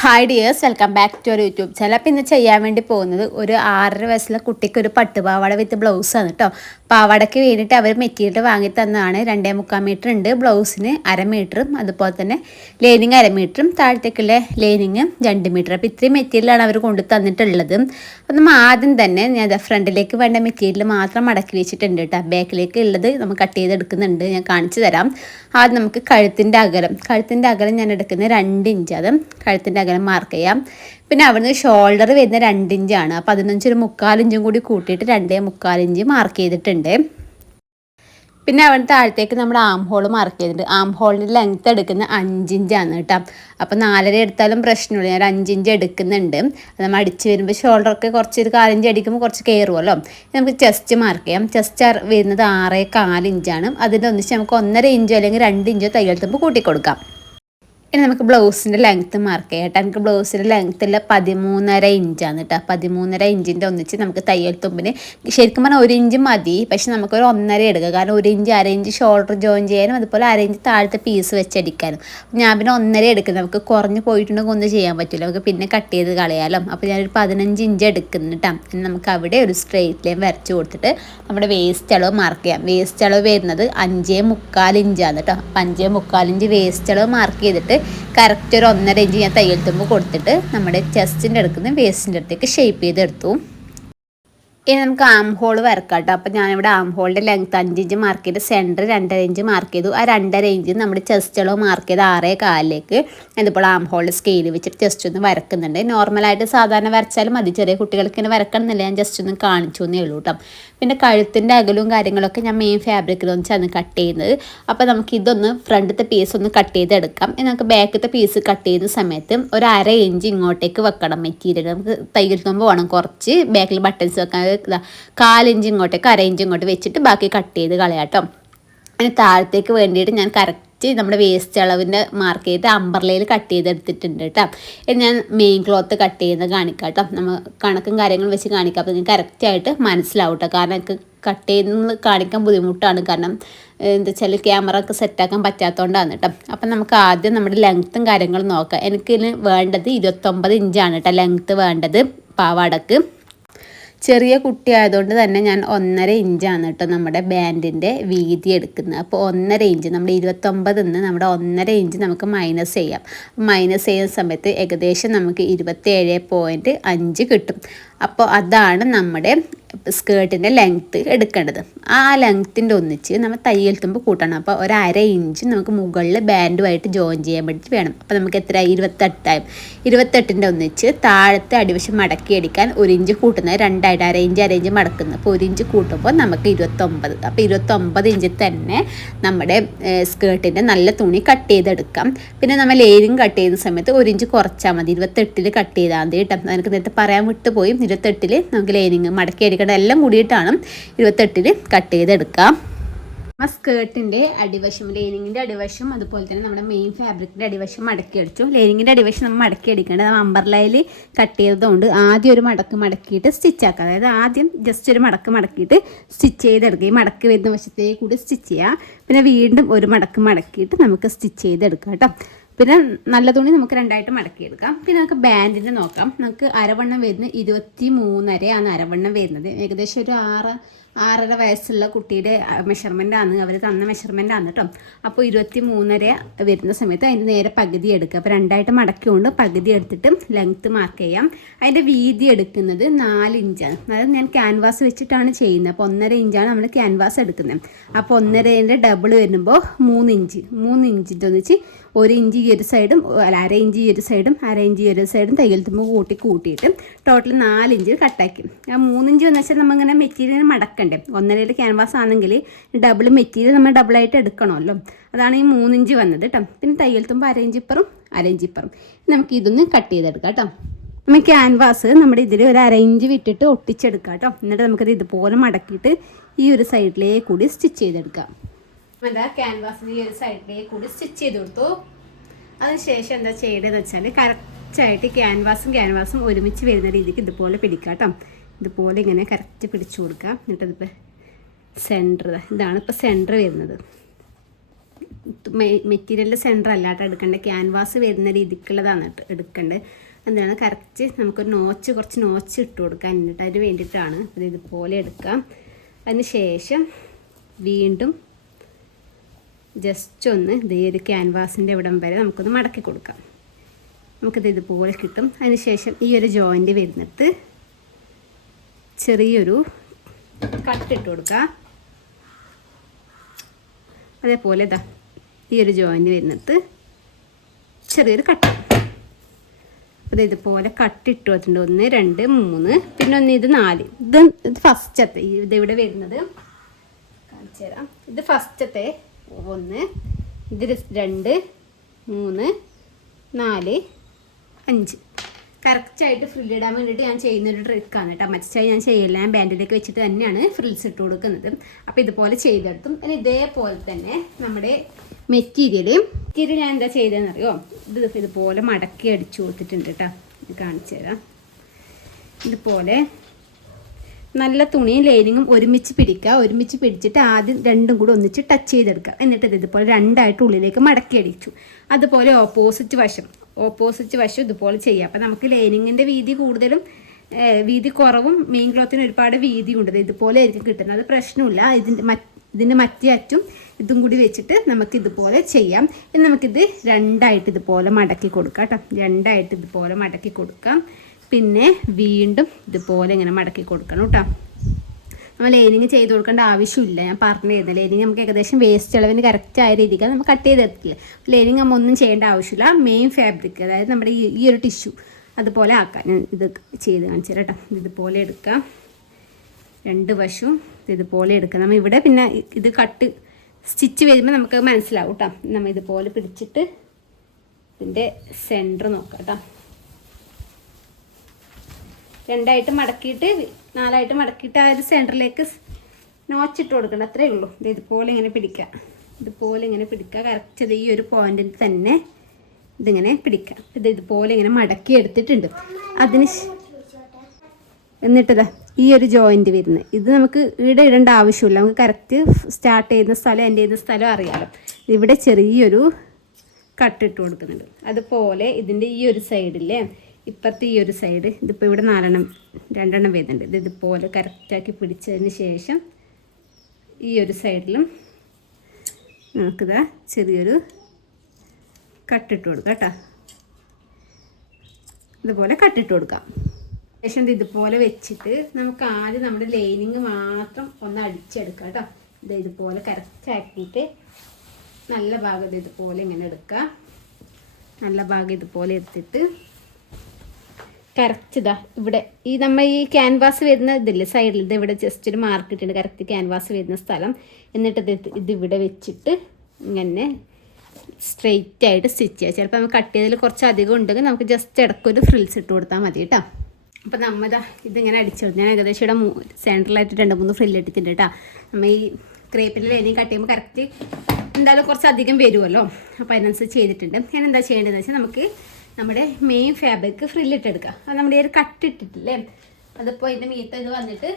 Hi dears, welcome back to our YouTube channel. അപ്പോൾ ഇന്ന് ചെയ്യാൻ വേണ്ടി പോകുന്നത് ഒരു 6.5 വയസ്സുള്ള കുട്ടിക്ക് ഒരു പട്ടുപാവാട വിത്ത് ബ്ലൗസാണ് കേട്ടോ. പാവാടയ്ക്ക് വേണ്ടിയിട്ട് അവർ മെറ്റീരിയൽ വാങ്ങി തന്നതാണ്. 2.25 മീറ്റർ ഉണ്ട്, ബ്ലൗസിന് 1/2 മീറ്ററും അതുപോലെ തന്നെ ലൈനിങ് 1/2 മീറ്ററും താഴത്തേക്കുള്ള ലൈനിങ് 2 മീറ്റർ. അപ്പോൾ ഇത്രയും മെറ്റീരിയലാണ് അവർ കൊണ്ട് തന്നിട്ടുള്ളത്. അപ്പോൾ നമ്മൾ ആദ്യം തന്നെ ഞാൻ ഫ്രണ്ടിലേക്ക് വേണ്ട മെറ്റീരിയൽ മാത്രം മടക്കി വെച്ചിട്ടുണ്ട് കേട്ടോ. ബാക്കിലേക്ക് ഉള്ളത് നമ്മൾ കട്ട് ചെയ്തെടുക്കുന്നുണ്ട്, ഞാൻ കാണിച്ചു തരാം. ആദ്യം നമുക്ക് കഴുത്തിൻ്റെ അകലം ഞാൻ എടുക്കുന്നത് 2 ഇഞ്ച്. അത് കഴുത്തിൻ്റെ അകലം മാർക്ക് ചെയ്യാം. പിന്നെ അവിടുന്ന് ഷോൾഡർ വരുന്ന 2 ഇഞ്ചാണ്. അപ്പോൾ അതിനനുസരിച്ച് ഒരു 3/4 ഇഞ്ചും കൂടി കൂട്ടിയിട്ട് 2.25 ഇഞ്ച് മാർക്ക് ചെയ്തിട്ടുണ്ട്. പിന്നെ അവിടുന്ന് താഴത്തേക്ക് നമ്മുടെ ആം ഹോൾ മാർക്ക് ചെയ്തിട്ടുണ്ട്. ആം ഹോളിൻ്റെ ലെങ്ത്ത് എടുക്കുന്നത് 5 ഇഞ്ചാണ് കേട്ടോ. അപ്പോൾ 4.5 എടുത്താലും പ്രശ്നമില്ല, ഞാൻ 5 ഇഞ്ച് എടുക്കുന്നുണ്ട്. നമ്മൾ അടിച്ച് വരുമ്പോൾ ഷോൾഡറൊക്കെ കുറച്ച് ഒരു 1/4 ഇഞ്ച് അടിക്കുമ്പോൾ കുറച്ച് കയറുമല്ലോ. നമുക്ക് ചെസ്റ്റ് മാർക്ക് ചെയ്യാം. ചെസ്റ്റ് വരുന്നത് 6.25 ഇഞ്ചാണ്. അതിൻ്റെ ഒന്നിച്ച് നമുക്ക് 1.5 ഇഞ്ചോ അല്ലെങ്കിൽ 2 ഇഞ്ചോ തയ്യൽ തുമ്പ് കൂട്ടിക്കൊടുക്കാം. ഇനി നമുക്ക് ബ്ലൗസിൻ്റെ ലെങ്ത്ത് മാർക്ക് ചെയ്യാം കേട്ടോ. എനിക്ക് ബ്ലൗസിൻ്റെ ലെങ്ത്തുള്ള 13.5 ഇഞ്ചാണ് കേട്ടോ. 13.5 ഇഞ്ചിൻ്റെ ഒന്നിച്ച് നമുക്ക് തയ്യൽ തുമ്പിന് ശരിക്കും പറഞ്ഞാൽ 1 ഇഞ്ച് മതി. പക്ഷെ നമുക്കൊരു 1.5 എടുക്കുക, കാരണം 1 ഇഞ്ച് 1/2 ഇഞ്ച് ഷോൾഡർ ജോയിൻ ചെയ്യാനും അതുപോലെ 1/2 ഇഞ്ച് താഴത്തെ പീസ് വെച്ചടിക്കാനും. ഞാൻ പിന്നെ 1.5 എടുക്കുന്നത്, നമുക്ക് കുറഞ്ഞ് പോയിട്ടുണ്ടെങ്കിൽ ഒന്നും ചെയ്യാൻ പറ്റില്ല, നമുക്ക് പിന്നെ കട്ട് ചെയ്ത് കളയാലോ. അപ്പോൾ ഞാനൊരു 15 ഇഞ്ച് എടുക്കുന്നു കേട്ടോ. നമുക്ക് അവിടെ ഒരു സ്ട്രെയിറ്റ് ലൈൻ വരച്ച് കൊടുത്തിട്ട് നമ്മുടെ വേസ്റ്റ് അളവ് മാർക്ക് ചെയ്യാം. വേസ്റ്റ് അളവ് വരുന്നത് 5.25 ഇഞ്ചാണ് കേട്ടോ. 5.25 ഇഞ്ച് വേസ്റ്റ് അളവ് മാർക്ക് ചെയ്തിട്ട് കറക്റ്റ് ഒരു 1.5 ഇഞ്ച് ഞാൻ തയ്യൽ തുമ്പ് കൊടുത്തിട്ട് നമ്മുടെ ചെസ്റ്റിൻ്റെ അടുക്കുന്ന വേസ്റ്റിൻ്റെ അടുത്തേക്ക് ഷേപ്പ് ചെയ്തെടുത്തു. ഇനി നമുക്ക് ആം ഹോൾ വരക്കാം കേട്ടോ. അപ്പോൾ ഞാനിവിടെ ആം ഹോളിൻ്റെ ലെങ്ത്ത് 5 ഇഞ്ച് മാർക്ക് ചെയ്ത് സെൻറ്റർ 2.5 ഇഞ്ച് മാർക്ക് ചെയ്തു. ആ 2.5 ഇഞ്ച് നമ്മുടെ ചെസ്റ്റ് അളവ് മാർക്ക് ചെയ്ത് 6.4 ഇതിപ്പോൾ ആം ഹോളിൽ സ്കെയിൽ വെച്ചിട്ട് ജസ്റ്റ് ഒന്ന് വരക്കുന്നുണ്ട്. നോർമലായിട്ട് സാധാരണ വരച്ചാലും മതി, ചെറിയ കുട്ടികൾക്ക് ഇങ്ങനെ വരക്കണമെന്നില്ല, ഞാൻ ജസ്റ്റ് ഒന്ന് കാണിച്ചു എന്നേ ഉള്ളൂ കേട്ടോ. പിന്നെ കഴുത്തിൻ്റെ അകലവും കാര്യങ്ങളൊക്കെ ഞാൻ മെയിൻ ഫാബ്രിക്കിൽ വെച്ചാണ് കട്ട് ചെയ്യുന്നത്. അപ്പോൾ നമുക്ക് ഇതൊന്ന് ഫ്രണ്ടത്തെ പീസ് ഒന്ന് കട്ട് ചെയ്തെടുക്കാം. ഇനി നമുക്ക് ബാക്കത്തെ പീസ് കട്ട് ചെയ്യുന്ന സമയത്ത് ഒരു 1/2 ഇഞ്ച് ഇങ്ങോട്ടേക്ക് വെക്കണം മെറ്റീരിയൽ. നമുക്ക് തയ്യൽ തുമ്പ് വേണം കുറച്ച് ബാക്കിൽ ബട്ടൺസ് വെക്കാൻ. 1/4 ഇഞ്ച് ഇങ്ങോട്ടേക്ക് 1/2 ഇഞ്ച് ഇങ്ങോട്ട് വെച്ചിട്ട് ബാക്കി കട്ട് ചെയ്ത് കളയാട്ടോ. അതിന് താഴത്തേക്ക് വേണ്ടിയിട്ട് ഞാൻ കറക്റ്റ് നമ്മുടെ വേസ്റ്റ് അളവിൻ്റെ മാർക്ക് ചെയ്ത് അമ്പർലയിൽ കട്ട് ചെയ്തെടുത്തിട്ടുണ്ട് കേട്ടോ. ഇത് ഞാൻ മെയിൻ ക്ലോത്ത് കട്ട് ചെയ്യുന്നത് കാണിക്കാം കേട്ടോ. നമ്മൾ കണക്കും കാര്യങ്ങളും വെച്ച് കാണിക്കാം. അപ്പോൾ നിങ്ങൾക്ക് കറക്റ്റായിട്ട് മനസ്സിലാവും കേട്ടോ. കാരണം എനിക്ക് കട്ട് ചെയ്യുന്നത് കാണിക്കാൻ ബുദ്ധിമുട്ടാണ്, കാരണം എന്താ വെച്ചാൽ ക്യാമറ ഒക്കെ സെറ്റാക്കാൻ പറ്റാത്തതുകൊണ്ടാണ് കേട്ടോ. അപ്പം നമുക്ക് ആദ്യം നമ്മുടെ ലെങ്ത്തും കാര്യങ്ങളും നോക്കാം. എനിക്കിതിന് വേണ്ടത് 29 ഇഞ്ചാണ് കേട്ടോ ലെങ്ത്ത് വേണ്ടത് പാവാടക്ക്. ചെറിയ കുട്ടി ആയതുകൊണ്ട് തന്നെ ഞാൻ 1.5 ഇഞ്ചാണ് കേട്ടോ നമ്മുടെ ബാൻഡിൻ്റെ വീതി എടുക്കുന്നത്. അപ്പോൾ 1.5 ഇഞ്ച് നമ്മുടെ 29 നമ്മുടെ 1.5 ഇഞ്ച് നമുക്ക് മൈനസ് ചെയ്യാം. മൈനസ് ചെയ്യുന്ന സമയത്ത് ഏകദേശം നമുക്ക് 27.5 കിട്ടും. അപ്പോൾ അതാണ് നമ്മുടെ സ്കേർട്ടിൻ്റെ ലെങ്ത്ത് എടുക്കേണ്ടത്. ആ ലെങ്ത്തിൻ്റെ ഒന്നിച്ച് നമ്മൾ തയ്യൽ തുമ്പ് കൂട്ടണം. അപ്പോൾ 1/2 ഇഞ്ച് നമുക്ക് മുകളിൽ ബാൻഡുമായിട്ട് ജോയിൻ ചെയ്യാൻ വേണ്ടിയിട്ട് വേണം. അപ്പോൾ നമുക്ക് എത്ര 28 28ൻ്റെ ഒന്നിച്ച് താഴത്തെ അടിവശം മടക്കി അടിക്കാൻ 1 ഇഞ്ച് കൂട്ടുന്നത് 2 1/2 ഇഞ്ച് മടക്കുന്നത്. അപ്പോൾ 1 ഇഞ്ച് കൂട്ടുമ്പോൾ നമുക്ക് 29. അപ്പോൾ 29 ഇഞ്ചിൽ തന്നെ നമ്മുടെ സ്കേർട്ടിൻ്റെ നല്ല തുണി കട്ട് ചെയ്തെടുക്കാം. പിന്നെ നമ്മൾ ലൈനിങ് കട്ട് ചെയ്യുന്ന സമയത്ത് 1 ഇഞ്ച് കുറച്ചാൽ മതി. 28 കട്ട് ചെയ്താൽ മതി കേട്ടോ. എനിക്ക് നേരത്തെ പറയാൻ വിട്ടുപോയി. 28 നമുക്ക് ലൈനിങ് മടക്കി അടിക്കണം, എല്ലാം കൂടിയിട്ടാണ് 28 കട്ട് ചെയ്തെടുക്കാം. ആ സ്കേർട്ടിൻ്റെ അടിവശം, ലൈനിങ്ങിൻ്റെ അടിവശം അതുപോലെ തന്നെ നമ്മുടെ മെയിൻ ഫാബ്രിക്കിൻ്റെ അടിവശം മടക്കി അടിച്ചു. ലൈനിങ്ങിൻ്റെ അടിവശം നമ്മൾ മടക്കി അടിക്കേണ്ടത് അമ്പർലയിൽ കട്ട് ചെയ്തതുകൊണ്ട് ആദ്യം ഒരു മടക്കിയിട്ട് സ്റ്റിച്ചാക്കുക. അതായത് ആദ്യം ജസ്റ്റ് ഒരു മടക്കിയിട്ട് സ്റ്റിച്ച് ചെയ്തെടുക്കുക. ഈ മടക്ക് വരുന്ന വശത്തേക്ക് കൂടി സ്റ്റിച്ച് ചെയ്യുക. പിന്നെ വീണ്ടും ഒരു മടക്കിയിട്ട് നമുക്ക് സ്റ്റിച്ച് ചെയ്തെടുക്കാം കേട്ടോ. പിന്നെ നല്ല തുണി നമുക്ക് 2ആയിട്ട് മടക്കിയെടുക്കാം. പിന്നെ നമുക്ക് ബാൻഡിൻ്റെ നോക്കാം. നമുക്ക് അരവണ്ണം വരുന്നത് 23.5 ആണ് അരവണ്ണം വരുന്നത്. ഏകദേശം ഒരു 6.5 വയസ്സുള്ള കുട്ടിയുടെ മെഷർമെൻറ്റാണ്, അവർ തന്ന മെഷർമെൻറ്റാണ് കേട്ടോ. അപ്പോൾ 23.5 വരുന്ന സമയത്ത് അതിൻ്റെ നേരെ പകുതി എടുക്കുക. അപ്പോൾ 2ആയിട്ട് മടക്കിക്കൊണ്ട് പകുതി എടുത്തിട്ട് ലെങ്ത്ത് മാർക്ക് ചെയ്യാം. അതിൻ്റെ വീതി എടുക്കുന്നത് 4 ഇഞ്ചാണ്. അതായത് ഞാൻ ക്യാൻവാസ് വെച്ചിട്ടാണ് ചെയ്യുന്നത്. അപ്പോൾ 1.5 ഇഞ്ചാണ് നമ്മൾ ക്യാൻവാസ് എടുക്കുന്നത്. അപ്പോൾ 1.5ൻ്റെ ഡബിൾ വരുമ്പോൾ 3 ഇഞ്ചിൻ്റെ ഒന്നിച്ച് 1 ഇഞ്ച് ഈ ഒരു സൈഡും 1/2 ഇഞ്ച് ഈ ഒരു സൈഡും 1/2 ഇഞ്ച് ഈ ഒരു സൈഡും തയ്യൽ തുമ്പ് കൂട്ടിയിട്ട് ടോട്ടൽ 4 ഇഞ്ച് കട്ടാക്കി. ആ 3 ഇഞ്ച് എന്ന് വെച്ചാൽ നമ്മളിങ്ങനെ മെറ്റീരിയൽ മടക്കണ്ടേ. 1.5 ക്യാൻവാസ് ആണെങ്കിൽ ഡബിൾ മെറ്റീരിയൽ നമ്മൾ ഡബിളായിട്ട് എടുക്കണമല്ലോ. അതാണ് ഈ 3 ഇഞ്ച് വന്നത് കേട്ടോ. പിന്നെ തയ്യൽ തുമ്പ് 1/2 ഇഞ്ച് ഇപ്പുറം 1/2 ഇഞ്ച് ഇപ്പുറം. നമുക്ക് ഇതൊന്ന് കട്ട് ചെയ്തെടുക്കാം കേട്ടോ. നമ്മൾ ക്യാൻവാസ് നമ്മുടെ ഇതിൽ ഒരു 1/2 ഇഞ്ച് വിട്ടിട്ട് ഒട്ടിച്ചെടുക്കാം കേട്ടോ. എന്നിട്ട് നമുക്കത് ഇതുപോലെ മടക്കിയിട്ട് ഈ ഒരു സൈഡിലേക്ക് കൂടി സ്റ്റിച്ച് ചെയ്തെടുക്കാം. എന്താ ക്യാൻവാസിന് ഈ ഒരു സൈഡിലേക്ക് കൂടി സ്റ്റിച്ച് ചെയ്ത് കൊടുത്തു. അതിനുശേഷം എന്താ ചെയ്യേണ്ടതെന്ന് വെച്ചാൽ കറക്റ്റായിട്ട് ക്യാൻവാസും ഒരുമിച്ച് വരുന്ന രീതിക്ക് ഇതുപോലെ പിടിക്കാം കേട്ടോ. ഇതുപോലെ ഇങ്ങനെ കറക്റ്റ് പിടിച്ചു കൊടുക്കാം. എന്നിട്ട് ഇതിപ്പോൾ സെൻറ്റർ, ഇതാണ് ഇപ്പോൾ സെൻറ്റർ വരുന്നത്. മെറ്റീരിയലിൻ്റെ സെൻറ്റർ അല്ലാട്ടോ എടുക്കേണ്ടത്, ക്യാൻവാസ് വരുന്ന രീതിക്കുള്ളതാണ് എടുക്കേണ്ടത്. എന്താണ് കറക്റ്റ് നമുക്കൊരു കുറച്ച് നോച്ച് ഇട്ട് കൊടുക്കാൻ എന്നിട്ട് അതിന് വേണ്ടിയിട്ടാണ്. അത് ഇതുപോലെ എടുക്കാം. അതിന് ശേഷം വീണ്ടും ജസ്റ്റ് ഒന്ന് ഇതേ ഒരു ക്യാൻവാസിൻ്റെ ഇവിടം വരെ നമുക്കൊന്ന് മടക്കി കൊടുക്കാം. നമുക്കിത് ഇതുപോലെ കിട്ടും. അതിന് ശേഷം ഈ ഒരു ജോയിൻ്റ് വരുന്നിട്ട് ചെറിയൊരു കട്ടിട്ട് കൊടുക്കുക. അതേപോലെ ഇതാ ഈ ഒരു ജോയിൻ്റ് വരുന്നിട്ട് ചെറിയൊരു കട്ട്. അപ്പോൾ ഇതുപോലെ കട്ടിട്ട് കൊടുത്തിട്ടുണ്ട്. 1 2 3 പിന്നെ ഒന്ന് ഇത് 4. ഇത് ഫസ്റ്റത്തെ ഇതിവിടെ വരുന്നത് കാണിച്ചു തരാം. ഇത് ഫസ്റ്റത്തെ 1, ഇത് 2 3 4 5 കറക്റ്റായിട്ട് ഫ്രില്ലിടാൻ വേണ്ടിയിട്ട് ഞാൻ ചെയ്യുന്നൊരു ട്രിക്കാണ് കേട്ടോ. മറ്റായി ഞാൻ ചെയ്യില്ല, ഞാൻ ബാൻഡിലേക്ക് വെച്ചിട്ട് തന്നെയാണ് ഫ്രിൽസ് ഇട്ട് കൊടുക്കുന്നത്. അപ്പോൾ ഇതുപോലെ ചെയ്തെടുത്തും. പിന്നെ ഇതേപോലെ തന്നെ നമ്മുടെ മെറ്റീരിയൽ ഞാൻ എന്താ ചെയ്തതെന്നറിയോ, ഇതുപോലെ മടക്കി അടിച്ചു കൊടുത്തിട്ടുണ്ട് കേട്ടോ. ഇത് കാണിച്ചു തരാം. ഇതുപോലെ നല്ല തുണിയും ലൈനിങ്ങും ഒരുമിച്ച് പിടിക്കുക. ഒരുമിച്ച് പിടിച്ചിട്ട് ആദ്യം രണ്ടും കൂടി ഒന്നിച്ച് ടച്ച് ചെയ്തെടുക്കുക. എന്നിട്ട് ഇതുപോലെ രണ്ടായിട്ട് ഉള്ളിലേക്ക് മടക്കി അടിച്ചു. അതുപോലെ ഓപ്പോസിറ്റ് വശം ഇതുപോലെ ചെയ്യുക. അപ്പം നമുക്ക് ലൈനിങ്ങിൻ്റെ വീതി കൂടുതലും വീതി കുറവും മെയിൻ ക്ലോത്തിന് ഒരുപാട് വീതി ഉണ്ട്. ഇതുപോലെ ആയിരിക്കും കിട്ടുന്നത്. അത് പ്രശ്നമില്ല. ഇതിൻ്റെ മറ്റേ അറ്റും ഇതും കൂടി വെച്ചിട്ട് നമുക്ക് ഇതുപോലെ ചെയ്യാം. ഇനി നമുക്കിത് രണ്ടായിട്ട് ഇതുപോലെ മടക്കി കൊടുക്കാം കേട്ടോ. രണ്ടായിട്ട് ഇതുപോലെ മടക്കി കൊടുക്കാം. പിന്നെ വീണ്ടും ഇതുപോലെ ഇങ്ങനെ മടക്കി കൊടുക്കണം കേട്ടോ. നമ്മൾ ലൈനിങ് ചെയ്ത് കൊടുക്കേണ്ട ആവശ്യമില്ല. ഞാൻ പറഞ്ഞു തരുന്നത് ലൈനിങ് നമുക്ക് ഏകദേശം വേസ്റ്റ് അളവിന് കറക്റ്റ് ആയ രീതിക്ക് നമ്മൾ കട്ട് ചെയ്തെടുക്കില്ല. ലൈനിങ് നമ്മൾ ഒന്നും ചെയ്യേണ്ട ആവശ്യമില്ല. മെയിൻ ഫാബ്രിക് അതായത് നമ്മുടെ ഈ ഒരു ടിഷ്യൂ അതുപോലെ ആക്കാം. ഞാൻ ഇത് ചെയ്ത് കാണിച്ചു തരാം കേട്ടോ. ഇതിതുപോലെ എടുക്കാം. രണ്ട് വശവും ഇതുപോലെ എടുക്കാം. നമ്മൾ ഇവിടെ പിന്നെ ഇത് കട്ട് സ്റ്റിച്ച് വരുമ്പോൾ നമുക്ക് മനസ്സിലാവും കേട്ടോ. നമ്മൾ ഇതുപോലെ പിടിച്ചിട്ട് ഇതിൻ്റെ സെൻറ്റർ നോക്കാം കേട്ടോ. രണ്ടായിട്ട് മടക്കിയിട്ട് 4ആയിട്ട് മടക്കിയിട്ട് ആ ഒരു സെൻറ്ററിലേക്ക് നോച്ചിട്ട് കൊടുക്കണം. അത്രയേ ഉള്ളൂ. ഇതുപോലെ ഇങ്ങനെ പിടിക്കുക. കറക്റ്റ് ഈ ഒരു പോയിന്റിൽ തന്നെ ഇതിങ്ങനെ പിടിക്കുക. ഇതുപോലെ ഇങ്ങനെ മടക്കി എടുത്തിട്ടുണ്ട്. എന്നിട്ടതാ ഈ ഒരു ജോയിൻറ്റ് വരുന്നത് ഇത് നമുക്ക് ഇവിടെ ഇടേണ്ട ആവശ്യമില്ല. നമുക്ക് കറക്റ്റ് സ്റ്റാർട്ട് ചെയ്യുന്ന സ്ഥലം എൻ്റെ ചെയ്യുന്ന സ്ഥലം അറിയാമല്ലോ. ഇവിടെ ചെറിയൊരു കട്ടിട്ട് കൊടുക്കുന്നുണ്ട്. അതുപോലെ ഇതിൻ്റെ ഈ ഒരു സൈഡില്ലേ, ഇപ്പുറത്തെ ഈ ഒരു സൈഡ് ഇതിപ്പോൾ ഇവിടെ 2 വരുന്നുണ്ട്. ഇതുപോലെ കറക്റ്റാക്കി പിടിച്ചതിന് ശേഷം ഈ ഒരു സൈഡിലും നമുക്കിതാ ചെറിയൊരു കട്ടിട്ട് കൊടുക്കാം കേട്ടോ. ഇതുപോലെ കട്ടിട്ട് കൊടുക്കാം. ശേഷം ഇതുപോലെ വെച്ചിട്ട് നമുക്ക് ആദ്യം നമ്മുടെ ലൈനിങ് മാത്രം ഒന്ന് അടിച്ചെടുക്കാം കേട്ടോ. ഇതുപോലെ കറക്റ്റ് ആക്കിയിട്ട് നല്ല ഭാഗം ഇതുപോലെ ഇങ്ങനെ എടുക്കുക. നല്ല ഭാഗം ഇതുപോലെ എടുത്തിട്ട് കറക്റ്റ് ഇവിടെ നമ്മൾ ഈ ക്യാൻവാസ് വരുന്ന ഇതില്ലേ സൈഡിൽ, ഇവിടെ ജസ്റ്റ് ഒരു മാർക്ക് ഇട്ടിട്ടുണ്ട് കറക്റ്റ് ക്യാൻവാസ് വരുന്ന സ്ഥലം. എന്നിട്ട് ഇതിവിടെ വെച്ചിട്ട് ഇങ്ങനെ സ്ട്രെയിറ്റ് ആയിട്ട് സ്റ്റിച്ച് ചെയ്യുക. ചിലപ്പോൾ നമുക്ക് കട്ട് ചെയ്തതിൽ കുറച്ച് അധികം ഉണ്ടെങ്കിൽ നമുക്ക് ജസ്റ്റ് ഇടയ്ക്കൊരു ഫ്രിൽസ് ഇട്ട് കൊടുത്താൽ മതി കേട്ടോ. അപ്പോൾ നമ്മളിതാ ഇതിങ്ങനെ അടിച്ചെടുത്തു. ഞാൻ ഏകദേശം ഇവിടെ സെൻറ്ററിലായിട്ട് 2-3 ഫ്രില്ല് ഇട്ടിട്ടുണ്ട് കേട്ടോ. നമ്മൾ ഈ ക്രേപ്പിൻ്റെ ലൈനിങ് കട്ട് ചെയ്യുമ്പോൾ കറക്റ്റ് എന്തായാലും കുറച്ച് അധികം വരുമല്ലോ. അപ്പോൾ അതിനനുസരിച്ച് ചെയ്തിട്ടുണ്ട്. ഞാൻ എന്താ ചെയ്യേണ്ടതെന്ന് വെച്ചാൽ നമുക്ക് നമ്മുടെ മെയിൻ ഫാബ്രിക് ഫ്രില്ലിട്ടെടുക്കുക. അത് നമ്മുടെ ഒരു കട്ടിട്ടിട്ടില്ലേ, അതിപ്പോൾ ഇതിൻ്റെ മീത്ത ഇത് വന്നിട്ട്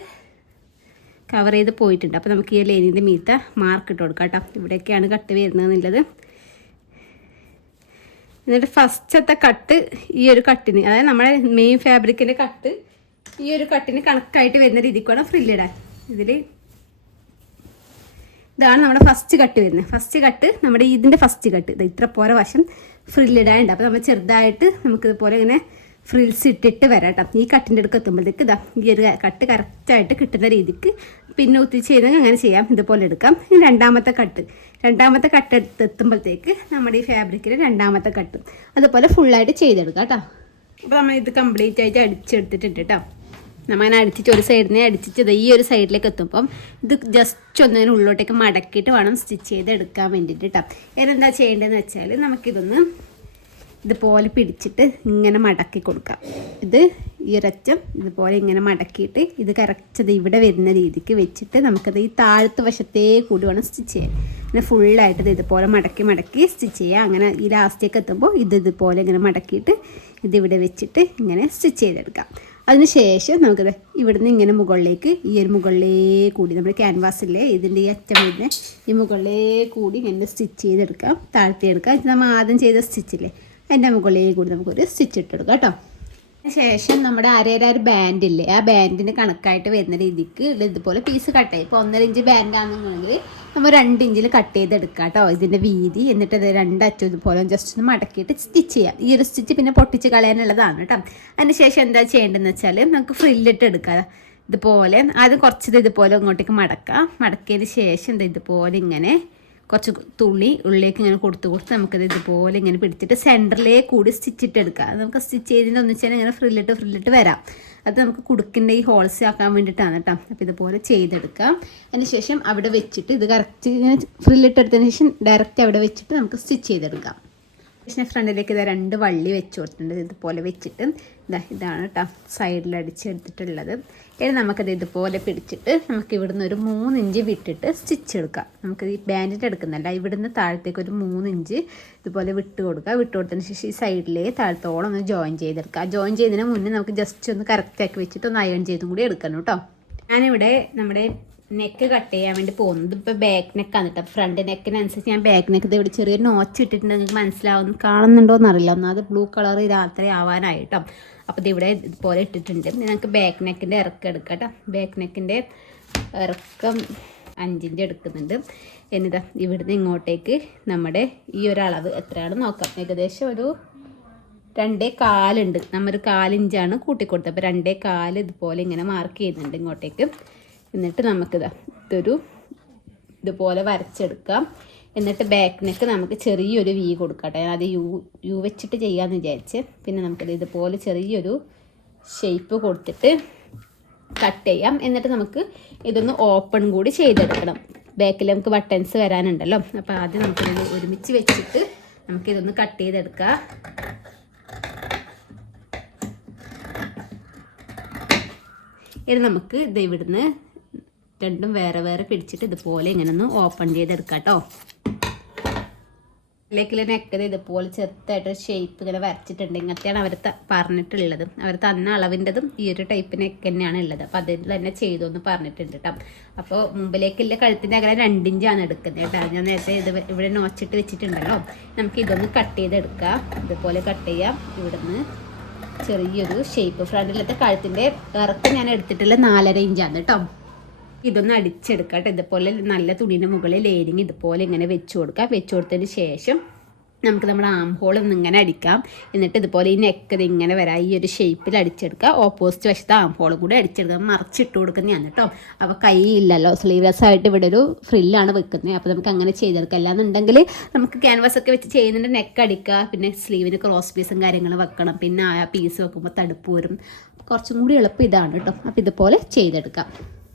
കവർ ചെയ്ത് പോയിട്ടുണ്ട്. അപ്പോൾ നമുക്ക് ഈ ലൈനിൻ്റെ മീത്ത മാർക്ക് ഇട്ട് കൊടുക്കാം കേട്ടോ. ഇവിടെയൊക്കെയാണ് കട്ട് വരുന്നതെന്നുള്ളത്. എന്നിട്ട് ഫസ്റ്റത്തെ കട്ട് ഈ ഒരു കട്ടിന്, അതായത് നമ്മുടെ മെയിൻ ഫാബ്രിക്കിൻ്റെ കട്ട് ഈ ഒരു കട്ടിന് കണക്കായിട്ട് വരുന്ന രീതിക്ക് വേണം ഫ്രില്ലിടാൻ. ഇതാണ് നമ്മുടെ ഫസ്റ്റ് കട്ട് വരുന്നത്. ഫസ്റ്റ് കട്ട് നമ്മുടെ ഇതിൻ്റെ ഫസ്റ്റ് കട്ട് ഇത് ഇത്ര പോരെ വശം ഫ്രില്ലിടാനുണ്ട്. അപ്പോൾ നമ്മൾ ചെറുതായിട്ട് നമുക്കിതുപോലെ ഇങ്ങനെ ഫ്രിൽസ് ഇട്ടിട്ട് വരാം കേട്ടോ. ഈ കട്ടിൻ്റെ അടുക്ക് എത്തുമ്പോഴത്തേക്ക് ഇതാ ഈ ഒരു കട്ട് കറക്റ്റായിട്ട് കിട്ടുന്ന രീതിക്ക് പിന്നെ ഒത്തിരി ചെയ്തെങ്കിൽ അങ്ങനെ ചെയ്യാം. ഇതുപോലെ എടുക്കാം. രണ്ടാമത്തെ കട്ട് എത്തുമ്പോഴത്തേക്ക് നമ്മുടെ ഈ ഫാബ്രിക്കിൽ രണ്ടാമത്തെ കട്ട് അതുപോലെ ഫുള്ളായിട്ട് ചെയ്തെടുക്കാം കേട്ടോ. അപ്പോൾ നമ്മൾ ഇത് കംപ്ലീറ്റ് ആയിട്ട് അടിച്ചെടുത്തിട്ടുണ്ട് കേട്ടോ. നമ്മൾ അടിച്ചിട്ട് ഒരു സൈഡിൽ നിന്ന് അടിച്ചിട്ട് ഈ ഒരു സൈഡിലേക്ക് എത്തുമ്പം ഇത് ജസ്റ്റ് ഒന്നതിന് ഉള്ളോട്ടേക്ക് മടക്കിയിട്ട് വേണം സ്റ്റിച്ച് ചെയ്ത് എടുക്കാൻ വേണ്ടിയിട്ട് കേട്ടോ. എന്താ ചെയ്യേണ്ടതെന്ന് വെച്ചാൽ നമുക്കിതൊന്ന് ഇതുപോലെ പിടിച്ചിട്ട് ഇങ്ങനെ മടക്കി കൊടുക്കാം. ഇത് ഈ ഒരറ്റം ഇതുപോലെ ഇങ്ങനെ മടക്കിയിട്ട് ഇത് കറക്റ്റ് ഇവിടെ വരുന്ന രീതിക്ക് വെച്ചിട്ട് നമുക്കത് ഈ താഴത്തെ വശത്തേ കൂടി വേണം സ്റ്റിച്ച് ചെയ്യാൻ. പിന്നെ ഫുള്ളായിട്ട് ഇത് ഇതുപോലെ മടക്കി സ്റ്റിച്ച് ചെയ്യുക. അങ്ങനെ ഈ ലാസ്റ്റേക്ക് എത്തുമ്പോൾ ഇതുപോലെ ഇങ്ങനെ മടക്കിയിട്ട് ഇതിവിടെ വെച്ചിട്ട് ഇങ്ങനെ സ്റ്റിച്ച് ചെയ്തെടുക്കാം. അതിന് ശേഷം നമുക്കത് ഇവിടുന്ന് ഇങ്ങനെ മുകളിലേക്ക് ഈ ഒരു മുകളിലേ കൂടി നമ്മുടെ ക്യാൻവാസിലെ ഇതിൻ്റെ ഈ അറ്റം വരുന്ന ഈ മുകളിലേ കൂടി ഇങ്ങനെ സ്റ്റിച്ച് ചെയ്തെടുക്കാം, താഴ്ത്തിയെടുക്കാം. ഇത് നമ്മൾ ആദ്യം ചെയ്ത സ്റ്റിച്ചില്ലേ അതിൻ്റെ മുകളിലേ കൂടി നമുക്കൊരു സ്റ്റിച്ച് ഇട്ടെടുക്കാം കേട്ടോ. ശേഷം നമ്മുടെ അരയൊരു ബാൻഡില്ലേ ആ ബാൻഡിന് കണക്കായിട്ട് വരുന്ന രീതിക്ക് ഇതുപോലെ പീസ് കട്ട് ചെയ്യും. ഇപ്പോൾ 1.5 ഇഞ്ച് ബാൻഡാണെന്നുണ്ടെങ്കിൽ നമ്മൾ 2 ഇഞ്ചിൽ കട്ട് ചെയ്തെടുക്കാം കേട്ടോ ഇതിൻ്റെ വീതി. എന്നിട്ട് അത് 2 അറ്റം ഇതുപോലെ ജസ്റ്റ് ഒന്ന് മടക്കിയിട്ട് സ്റ്റിച്ച് ചെയ്യാം. ഈ ഒരു സ്റ്റിച്ച് പിന്നെ പൊട്ടിച്ച് കളയാനുള്ളതാണ് കേട്ടോ. അതിന് ശേഷം എന്താ ചെയ്യേണ്ടതെന്ന് വെച്ചാൽ നമുക്ക് ഫ്രില്ലിട്ട് എടുക്കാം. ഇതുപോലെ ആദ്യം കുറച്ചത് ഇതുപോലെ ഇങ്ങോട്ടേക്ക് മടക്കാം. മടക്കിയതിന് ശേഷം ഇതുപോലെ ഇങ്ങനെ കുറച്ച് തുള്ളി ഉള്ളിലേക്ക് ഇങ്ങനെ കൊടുത്ത് നമുക്കത് ഇതുപോലെ ഇങ്ങനെ പിടിച്ചിട്ട് സെൻറ്ററിലേക്ക് കൂടി സ്റ്റിച്ചിട്ട് എടുക്കാം. അത് നമുക്ക് സ്റ്റിച്ച് ചെയ്തതിൻ്റെ ഒന്നിച്ചാൽ ഇങ്ങനെ ഫ്രില്ലിട്ട് വരാം. അത് നമുക്ക് കുടുക്കിൻ്റെ ഈ ഹോൾസ് ആക്കാൻ വേണ്ടിയിട്ടാണ് കേട്ടോ. അപ്പോൾ ഇതുപോലെ ചെയ്തെടുക്കാം. അതിന് ശേഷം അവിടെ വെച്ചിട്ട് ഇത് കറക്റ്റ് ഇങ്ങനെ ഫ്രില്ലിട്ടെടുത്തതിന് ശേഷം ഡയറക്റ്റ് അവിടെ വെച്ചിട്ട് നമുക്ക് സ്റ്റിച്ച് ചെയ്തെടുക്കാം. ഫ്രണ്ടിലേക്ക് ഇത് 2 വള്ളി വെച്ച് കൊടുത്തിട്ടുണ്ട്. ഇതുപോലെ വെച്ചിട്ട് ഇതാണ് കേട്ടോ സൈഡിൽ അടിച്ചെടുത്തിട്ടുള്ളത്. ഇനി നമുക്കത് ഇതുപോലെ പിടിച്ചിട്ട് നമുക്ക് ഇവിടുന്ന് ഒരു 3 ഇഞ്ച് വിട്ടിട്ട് സ്റ്റിച്ച് എടുക്കാം. നമുക്ക് ഈ ബാൻഡിറ്റ് എടുക്കുന്നല്ല, ഇവിടുന്ന് താഴത്തേക്ക് ഒരു 3 ഇഞ്ച് ഇതുപോലെ വിട്ട് കൊടുത്തതിന് ശേഷം ഈ സൈഡിലേ താഴത്തോളം ഒന്ന് ജോയിൻ ചെയ്തെടുക്കുക. ജോയിൻ ചെയ്തതിന് മുന്നേ നമുക്ക് ജസ്റ്റ് ഒന്ന് കറക്റ്റാക്കി വെച്ചിട്ട് ഒന്ന് അയൺ ചെയ്തും കൂടി എടുക്കണം കേട്ടോ. ഞാനിവിടെ നമ്മുടെ നെക്ക് കട്ട് ചെയ്യാൻ വേണ്ടി പോകുന്നത് ഇപ്പോൾ ബാക്ക് നെക്കാണ് കേട്ടോ. ഫ്രണ്ട് നെക്കിനനുസരിച്ച് ഞാൻ ബാക്ക് നെക്ക് ഇവിടെ ചെറിയൊരു നോച്ച് ഇട്ടിട്ടുണ്ട്. നിങ്ങൾക്ക് മനസ്സിലാവുന്നു കാണുന്നുണ്ടോ എന്നറിയില്ല. ഒന്നാമത് ബ്ലൂ കളർ രാത്രി ആവാനായിട്ടോ. അപ്പോൾ ഇതിവിടെ ഇതുപോലെ ഇട്ടിട്ടുണ്ട്. നിങ്ങൾക്ക് ബാക്ക് നെക്കിൻ്റെ ഇറക്കം എടുക്കാം കേട്ടോ. ബാക്ക് നെക്കിൻ്റെ ഇറക്കം 5 ഇഞ്ച് എടുക്കുന്നുണ്ട്. എന്നിതാ ഇവിടുന്ന് ഇങ്ങോട്ടേക്ക് നമ്മുടെ ഈ ഒരു അളവ് എത്രയാണെന്ന് നോക്കാം. ഏകദേശം ഒരു 2.25 ഉണ്ട്. നമ്മൊരു 4 ഇഞ്ചാണ് കൂട്ടിക്കൊടുത്തത്. അപ്പോൾ 2.25 ഇതുപോലെ ഇങ്ങനെ മാർക്ക് ചെയ്യുന്നുണ്ട് ഇങ്ങോട്ടേക്ക്. എന്നിട്ട് നമുക്കിത് ഇതുപോലെ വരച്ചെടുക്കാം. എന്നിട്ട് ബാക്ക് നെക്ക് നമുക്ക് ചെറിയൊരു വി കൊടുക്കാം. അത് യു വെച്ചിട്ട് ചെയ്യാമെന്ന് വിചാരിച്ച്. പിന്നെ നമുക്കിത് ഇതുപോലെ ചെറിയൊരു ഷേപ്പ് കൊടുത്തിട്ട് കട്ട് ചെയ്യാം. എന്നിട്ട് നമുക്ക് ഇതൊന്ന് ഓപ്പൺ കൂടി ചെയ്തെടുക്കണം. ബാക്കിൽ നമുക്ക് ബട്ടൺസ് വരാനുണ്ടല്ലോ. അപ്പോൾ ആദ്യം നമുക്കിത് ഒരുമിച്ച് വെച്ചിട്ട് നമുക്കിതൊന്ന് കട്ട് ചെയ്തെടുക്കാം. ഇനി നമുക്ക് ഇത് ഇവിടുന്ന് രണ്ടും വേറെ വേറെ പിടിച്ചിട്ട് ഇതുപോലെ ഇങ്ങനെ ഒന്ന് ഓപ്പൺ ചെയ്തെടുക്കാം കേട്ടോ. നെക്കിൽ നെക്കത് ഇതുപോലെ ചെറുതായിട്ട് ഷേപ്പ് ഇങ്ങനെ വരച്ചിട്ടുണ്ട്. ഇങ്ങനത്തെയാണ് അവർ പറഞ്ഞിട്ടുള്ളത്. അവർ തന്ന അളവിൻ്റെതും ഈ ഒരു ടൈപ്പ് നെക്ക് തന്നെയാണ് ഉള്ളത്. അപ്പോൾ അതിൽ തന്നെ ചെയ്തു എന്ന് പറഞ്ഞിട്ടുണ്ട് കേട്ടോ. അപ്പോൾ മുമ്പിലേക്കുള്ള കഴുത്തിൻ്റെ അകലെ 2 ഇഞ്ചാണ് എടുക്കുന്നത് കേട്ടോ. ഞാൻ നേരത്തെ ഇവിടെ നോച്ചിട്ട് വെച്ചിട്ടുണ്ടല്ലോ. നമുക്ക് ഇതൊന്ന് കട്ട് ചെയ്തെടുക്കാം. ഇതുപോലെ കട്ട് ചെയ്യാം. ഇവിടുന്ന് ചെറിയൊരു ഷേപ്പ് ഫ്രണ്ടിലത്തെ കഴുത്തിൻ്റെ ഇറക്കം ഞാൻ എടുത്തിട്ടുള്ള 4.5 ഇഞ്ചാണ് കേട്ടോ. ഇതൊന്ന് അടിച്ചെടുക്കാം. ഇതുപോലെ നല്ല തുണിയുടെ മുകളിൽ ലേരിങ് ഇതുപോലെ ഇങ്ങനെ വെച്ച് കൊടുക്കാം. വെച്ച് കൊടുത്തതിന് ശേഷം നമുക്ക് നമ്മുടെ ആം ഹോൾ ഇങ്ങനെ അടിക്കാം. എന്നിട്ട് ഇതുപോലെ ഈ നെക്ക് ഇങ്ങനെ വരാം. ഈ ഒരു ഷേപ്പിൽ അടിച്ചെടുക്കുക. ഓപ്പോസിറ്റ് വശത്ത് ആം ഹോളും കൂടി അടിച്ചെടുക്കുക. മറിച്ചിട്ട് കൊടുക്കുന്നതാണ് കേട്ടോ. അപ്പോൾ കൈ ഇല്ലല്ലോ, സ്ലീവ്ലെസ് ആയിട്ട് ഇവിടെ ഒരു ഫ്രില്ലാണ് വെക്കുന്നത്. അപ്പോൾ നമുക്ക് അങ്ങനെ ചെയ്തെടുക്കാം. അല്ലാന്നുണ്ടെങ്കിൽ നമുക്ക് ക്യാൻവാസ് ഒക്കെ വെച്ച് ചെയ്യുന്നുണ്ട് നെക്ക് അടിക്കുക. പിന്നെ സ്ലീവിന് ക്രോസ് പീസും കാര്യങ്ങളും വെക്കണം. പിന്നെ ആ പീസ് വെക്കുമ്പോൾ തടുപ്പ് വരും. കുറച്ചും കൂടി എളുപ്പം ഇതാണ് കേട്ടോ. അപ്പോൾ ഇതുപോലെ ചെയ്തെടുക്കാം.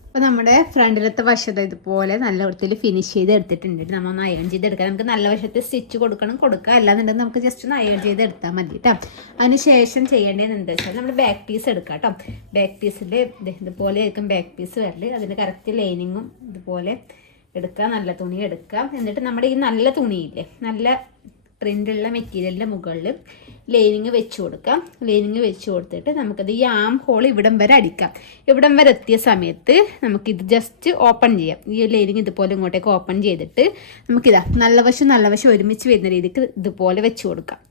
അപ്പോൾ നമ്മുടെ ഫ്രണ്ടിലത്തെ വശത്ത് ഇതുപോലെ നല്ല വൃത്തിയിൽ ഫിനിഷ് ചെയ്ത് എടുത്തിട്ടുണ്ട്. നമ്മൾ ഒന്ന് അയൺ ചെയ്തെടുക്കാം. നമുക്ക് നല്ല വശത്ത് സ്റ്റിച്ച് കൊടുക്കുക. അല്ലാന്നുണ്ടെങ്കിൽ നമുക്ക് ജസ്റ്റ് ഒന്ന് അയൺ ചെയ്ത് എടുത്താൽ മതി കേട്ടോ. അതിന് ശേഷം ചെയ്യേണ്ടത് എന്താ വെച്ചാൽ നമ്മൾ ബാക്ക് പീസ് എടുക്കാം കേട്ടോ. ബാക്ക് പീസിൽ ഇതുപോലെ ആയിരിക്കും ബാക്ക് പീസ് വരല്. അതിൻ്റെ കറക്റ്റ് ലൈനിങ്ങും ഇതുപോലെ എടുക്കുക. നല്ല തുണി എടുക്കാം. എന്നിട്ട് നമ്മുടെ ഈ നല്ല തുണിയില്ലേ, നല്ല പ്രിൻ്റുള്ള മെറ്റീരിയലിൻ്റെ മുകളിൽ ലൈനിങ് വെച്ച് കൊടുക്കാം. ലൈനിങ് വെച്ച് കൊടുത്തിട്ട് നമുക്കത് ഈ ആം ഹോൾ ഇവിടം വരെ അടിക്കാം. ഇവിടം വരെ എത്തിയ സമയത്ത് നമുക്കിത് ജസ്റ്റ് ഓപ്പൺ ചെയ്യാം. ഈ ലൈനിങ് ഇതുപോലെ ഇങ്ങോട്ടേക്ക് ഓപ്പൺ ചെയ്തിട്ട് നമുക്കിതാ നല്ല വശം ഒരുമിച്ച് വരുന്ന രീതിക്ക് ഇതുപോലെ വെച്ച് കൊടുക്കാം.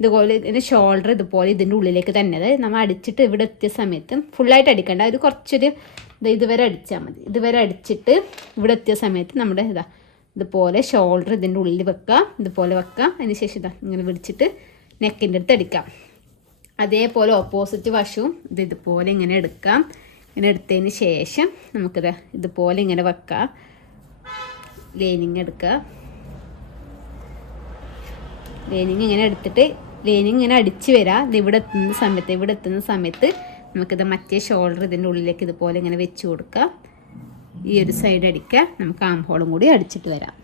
ഇതുപോലെ ഇതിൻ്റെ ഷോൾഡർ ഇതുപോലെ ഇതിൻ്റെ ഉള്ളിലേക്ക് തന്നെ നമ്മൾ അടിച്ചിട്ട് ഇവിടെ എത്തിയ സമയത്ത് ഫുള്ളായിട്ട് അടിക്കേണ്ട. ഒരു കുറച്ചൊരു ഇതുവരെ അടിച്ചാൽ മതി. ഇതുവരെ അടിച്ചിട്ട് ഇവിടെ എത്തിയ സമയത്ത് നമ്മുടെ ഇതുപോലെ ഷോൾഡർ ഇതിൻ്റെ ഉള്ളിൽ വെക്കാം. ഇതുപോലെ വെക്കാം. അതിന് ശേഷം ഇങ്ങനെ പിടിച്ചിട്ട് നെക്കിൻ്റെ അടുത്ത് അടിക്കാം. അതേപോലെ ഓപ്പോസിറ്റ് വശവും ഇതുപോലെ ഇങ്ങനെ എടുക്കാം. ഇങ്ങനെ എടുത്തതിന് ശേഷം നമുക്കിത് ഇതുപോലെ ഇങ്ങനെ വെക്കാം. ലൈനിങ് എടുക്കുക. ലൈനിങ് ഇങ്ങനെ എടുത്തിട്ട് ലൈനിങ് ഇങ്ങനെ അടിച്ച് വരാം. ഇവിടെ എത്തുന്ന സമയത്ത് നമുക്കിത് മറ്റേ ഷോൾഡർ ഇതിൻ്റെ ഉള്ളിലേക്ക് ഇതുപോലെ ഇങ്ങനെ വെച്ച് കൊടുക്കാം. ഈ ഒരു സൈഡ് അടിക്കുക. നമുക്ക് ആം ഹോളും കൂടി അടിച്ചിട്ട് വരാം.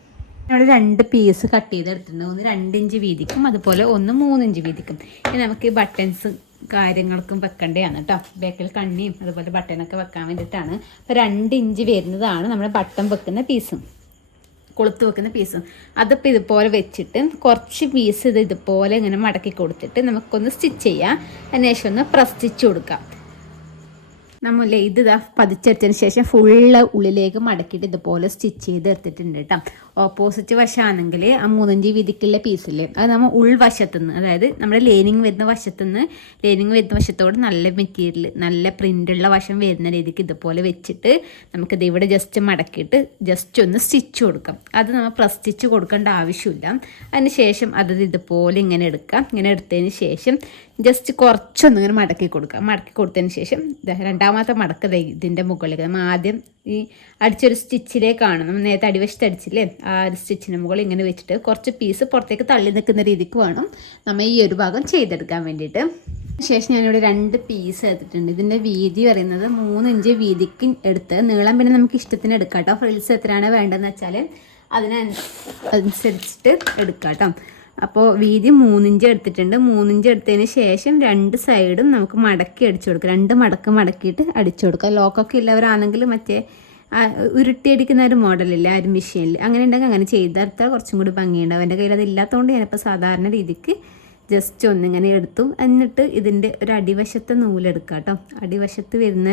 നമ്മൾ 2 പീസ് കട്ട് ചെയ്തെടുത്തിട്ടുണ്ട്. ഒന്ന് 2 ഇഞ്ച് വീതിക്കും, അതുപോലെ ഒന്ന് 3 ഇഞ്ച് വീതിക്കും. ഇനി നമുക്ക് ഈ ബട്ടൺസ് കാര്യങ്ങൾക്കും വെക്കേണ്ടതാണ് കേട്ടോ. ബാക്കിൽ കണ്ണിയും അതുപോലെ ബട്ടണൊക്കെ വെക്കാൻ വേണ്ടിയിട്ടാണ്. അപ്പോൾ 2 ഇഞ്ച് വരുന്നതാണ് നമ്മുടെ ബട്ടൺ വെക്കുന്ന പീസും കൊളുത്ത് വെക്കുന്ന പീസും. അതിപ്പോൾ ഇതുപോലെ വെച്ചിട്ട് കുറച്ച് പീസ് ഇതുപോലെ ഇങ്ങനെ മടക്കി കൊടുത്തിട്ട് നമുക്കൊന്ന് സ്റ്റിച്ച് ചെയ്യാം. അതിനുശേഷം ഒന്ന് പ്രസ് സ്റ്റിച്ച് കൊടുക്കാം. നമ്മളെ ഇത് പതിച്ചെടുത്തതിന് ശേഷം ഫുള്ള് ഉള്ളിലേക്ക് മടക്കിയിട്ട് ഇതുപോലെ സ്റ്റിച്ച് ചെയ്ത് എടുത്തിട്ടുണ്ട് കേട്ടോ. ഓപ്പോസിറ്റ് വശമാണെങ്കിൽ ആ 3 ഇഞ്ച് വീതിക്കുള്ള പീസില്ലേ, അത് നമ്മൾ ഉൾവശത്തുനിന്ന്, അതായത് നമ്മുടെ ലൈനിങ് വരുന്ന വശത്തോട് നല്ല മെറ്റീരിയൽ, നല്ല പ്രിൻ്റുള്ള വശം വരുന്ന രീതിക്ക് ഇതുപോലെ വെച്ചിട്ട് നമുക്കിത് ഇവിടെ ജസ്റ്റ് മടക്കിയിട്ട് ജസ്റ്റ് ഒന്ന് സ്റ്റിച്ച് കൊടുക്കാം. അത് നമ്മൾ പ്രസ് സ്റ്റിച്ച് കൊടുക്കേണ്ട ആവശ്യമില്ല. അതിന് ശേഷം അത് ഇതുപോലെ ഇങ്ങനെ എടുക്കാം. ഇങ്ങനെ എടുത്തതിന് ശേഷം ജസ്റ്റ് കുറച്ചൊന്നും ഇങ്ങനെ മടക്കി കൊടുത്തതിന് ശേഷം രണ്ടാമത്തെ മടക്ക് ഇതിൻ്റെ മുകളിലേക്ക് നമ്മൾ ആദ്യം ഈ അടിച്ചൊരു സ്റ്റിച്ചിലേക്കാണ് നമ്മൾ നേരത്തെ അടിവശത്ത് അടിച്ചില്ലേ, ആ ഒരു സ്റ്റിച്ചിന് മുകളിൽ ഇങ്ങനെ വെച്ചിട്ട് കുറച്ച് പീസ് പുറത്തേക്ക് തള്ളി നിൽക്കുന്ന രീതിക്ക് വേണം നമ്മൾ ഈ ഒരു ഭാഗം ചെയ്തെടുക്കാൻ വേണ്ടിയിട്ട്. ശേഷം ഞാനിവിടെ 2 പീസ് എടുത്തിട്ടുണ്ട്. ഇതിൻ്റെ വീതി പറയുന്നത് 3 ഇഞ്ച് വീതിക്ക് എടുത്ത്, നീളം പിന്നെ നമുക്ക് ഇഷ്ടത്തിന് എടുക്കാം കേട്ടോ. ഫ്രിൽസ് എത്രയാണ് വേണ്ടതെന്ന് വെച്ചാൽ അതിനനുസരിച്ചിട്ട് എടുക്കാം കേട്ടോ. അപ്പോൾ വീതി 3 ഇഞ്ച് എടുത്തിട്ടുണ്ട്. 3 ഇഞ്ച് എടുത്തതിന് ശേഷം 2 സൈഡും നമുക്ക് മടക്കി അടിച്ചു കൊടുക്കാം. 2 മടക്ക് മടക്കിയിട്ട് അടിച്ചു കൊടുക്കാം. ലോക്കൊക്കെ ഉള്ളവരാണെങ്കിൽ മറ്റേ ഉരുട്ടിയടിക്കുന്ന ഒരു മോഡലില്ല ആ ഒരു മെഷീനിൽ, അങ്ങനെ ഉണ്ടെങ്കിൽ അങ്ങനെ ചെയ്തെടുത്താൽ കുറച്ചും കൂടി ഭംഗിയുണ്ടാവും. എൻ്റെ കയ്യിൽ അതില്ലാത്തതുകൊണ്ട് ഞാനിപ്പോൾ സാധാരണ രീതിക്ക് ജസ്റ്റ് ഒന്നിങ്ങനെ എടുത്തു. എന്നിട്ട് ഇതിൻ്റെ ഒരു അടിവശത്തെ നൂലെടുക്കാം കേട്ടോ. അടിവശത്ത് വരുന്ന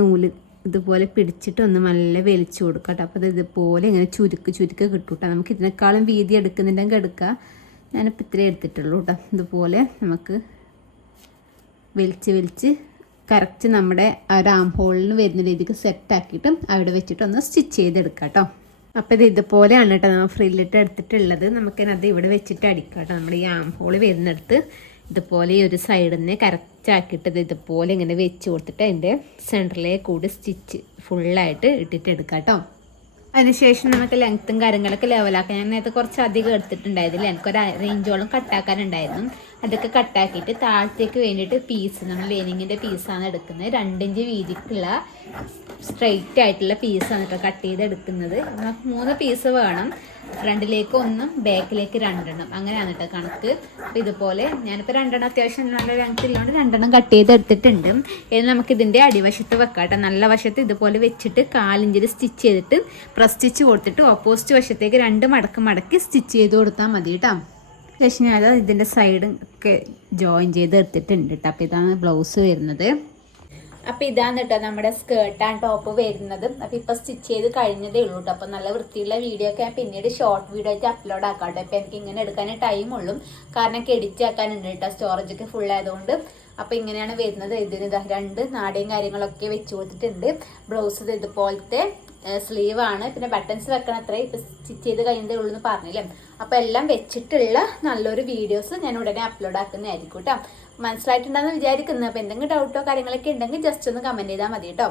നൂല് ഇതുപോലെ പിടിച്ചിട്ട് ഒന്ന് നല്ല വലിച്ചു കൊടുക്കാം കേട്ടോ. അപ്പോൾ ഇത് ഇതുപോലെ ഇങ്ങനെ ചുരുക്ക് കിട്ടും കേട്ടോ. നമുക്ക് ഇതിനേക്കാളും വീതി എടുക്കുന്നുണ്ടെങ്കിൽ എടുക്കുക. ഞാനിപ്പോൾ ഇത്രയും എടുത്തിട്ടുള്ളൂ കേട്ടോ. ഇതുപോലെ നമുക്ക് വലിച്ച് കറക്റ്റ് നമ്മുടെ ആ ഒരു ആം ഹോളിന് വരുന്ന രീതിക്ക് സെറ്റാക്കിയിട്ട് അവിടെ വെച്ചിട്ടൊന്ന് സ്റ്റിച്ച് ചെയ്തെടുക്കാം കേട്ടോ. അപ്പോൾ ഇത് ഇതുപോലെയാണ് കേട്ടോ നമ്മൾ ഫ്രില്ലിട്ട് എടുത്തിട്ടുള്ളത്. നമുക്കത് ഇവിടെ വെച്ചിട്ട് അടിക്കാം കേട്ടോ. നമ്മുടെ ഈ ആം ഹോൾ വരുന്നിടത്ത് ഇതുപോലെ ഈ ഒരു സൈഡിൽ നിന്ന് കറക്റ്റ് ആക്കിയിട്ട് ഇതുപോലെ ഇങ്ങനെ വെച്ച് കൊടുത്തിട്ട് അതിൻ്റെ സെൻറ്ററിലേക്ക് കൂടി സ്റ്റിച്ച് ഫുള്ളായിട്ട് ഇട്ടിട്ട് എടുക്കാം കേട്ടോ. അതിനുശേഷം നമുക്ക് ലെങ്ത്തും കാര്യങ്ങളൊക്കെ ലെവലാക്കാം. ഞാൻ നേരത്തെ കുറച്ച് അധികം എടുത്തിട്ടുണ്ടായിരുന്നില്ല, എനിക്കൊരു റേഞ്ചോളം കട്ടാക്കാനുണ്ടായിരുന്നു. അതൊക്കെ കട്ടാക്കിയിട്ട് താഴത്തേക്ക് വേണ്ടിയിട്ട് പീസ്, നമ്മൾ ലൈനിങ്ങിൻ്റെ പീസാണ് എടുക്കുന്നത്. 2 ഇഞ്ച് വീതിക്കുള്ള സ്ട്രെയിറ്റ് ആയിട്ടുള്ള പീസാണ് കേട്ടോ കട്ട് ചെയ്ത് എടുക്കുന്നത്. നമുക്ക് 3 പീസ് വേണം, ഫ്രണ്ടിലേക്ക് 1 ബാക്കിലേക്ക് 2 അങ്ങനെയാണ് കേട്ടോ കണക്ക്. അപ്പോൾ ഇതുപോലെ ഞാനിപ്പോൾ 2 അത്യാവശ്യം നല്ല ലെങ്ത്തിലുകൊണ്ട് 2 കട്ട് ചെയ്ത് എടുത്തിട്ടുണ്ട്. ഇനി നമുക്കിതിൻ്റെ അടിവശത്ത് വെക്കാം കേട്ടോ. നല്ല വശത്ത് ഇതുപോലെ വെച്ചിട്ട് 4 ഇഞ്ചിൽ സ്റ്റിച്ച് ചെയ്തിട്ട് പ്രസ് സ്റ്റിച്ച് കൊടുത്തിട്ട് ഓപ്പോസിറ്റ് വശത്തേക്ക് 2 മടക്കി സ്റ്റിച്ച് ചെയ്ത് കൊടുത്താൽ മതി കേട്ടോ. ശേഷം ഞാൻ ഇതിൻ്റെ സൈഡ് ഒക്കെ ജോയിൻ ചെയ്ത് എടുത്തിട്ടുണ്ട് കേട്ടോ. അപ്പോൾ ഇതാണ് ബ്ലൗസ് വരുന്നത്. അപ്പോൾ ഇതാണ് കേട്ടോ നമ്മുടെ സ്കേർട്ട് ആൻഡ് ടോപ്പ് വരുന്നത്. അപ്പോൾ ഇപ്പോൾ സ്റ്റിച്ച് ചെയ്ത് കഴിഞ്ഞതേ ഉള്ളൂ കേട്ടോ. അപ്പോൾ നല്ല വൃത്തിയുള്ള വീഡിയോ ഒക്കെ ഞാൻ പിന്നീട് ഷോർട്ട് വീഡിയോ ആയിട്ട് അപ്ലോഡ് ആക്കാം കേട്ടോ. ഇപ്പോൾ എനിക്ക് ഇങ്ങനെ എടുക്കാനേ ടൈമുള്ളൂ, കാരണം എനിക്ക് എഡിറ്റ് ആക്കാനുണ്ട് കേട്ടോ. സ്റ്റോറേജൊക്കെ ഫുൾ ആയതുകൊണ്ട്. അപ്പോൾ ഇങ്ങനെയാണ് വരുന്നത്. ഇതിന് 2 നാടയും കാര്യങ്ങളൊക്കെ വെച്ച് കൊടുത്തിട്ടുണ്ട്. ബ്ലൗസ് ഇതുപോലത്തെ സ്ലീവാണ്. പിന്നെ ബട്ടൺസ് വെക്കണം അത്രേ. ഇപ്പം സ്റ്റിച്ച് ചെയ്ത് കഴിഞ്ഞതേ ഉള്ളൂ എന്ന് പറഞ്ഞില്ലേ. അപ്പോൾ എല്ലാം വെച്ചിട്ടുള്ള നല്ലൊരു വീഡിയോസ് ഞാൻ ഉടനെ അപ്ലോഡ് ആക്കുന്നതായിരിക്കും കേട്ടോ. മനസ്സിലായിട്ടുണ്ടെന്ന് വിചാരിക്കുന്നത്. അപ്പോൾ എന്തെങ്കിലും ഡൗട്ടോ കാര്യങ്ങളൊക്കെ ഉണ്ടെങ്കിൽ ജസ്റ്റ് ഒന്ന് കമൻറ്റ് ചെയ്താൽ മതി കേട്ടോ.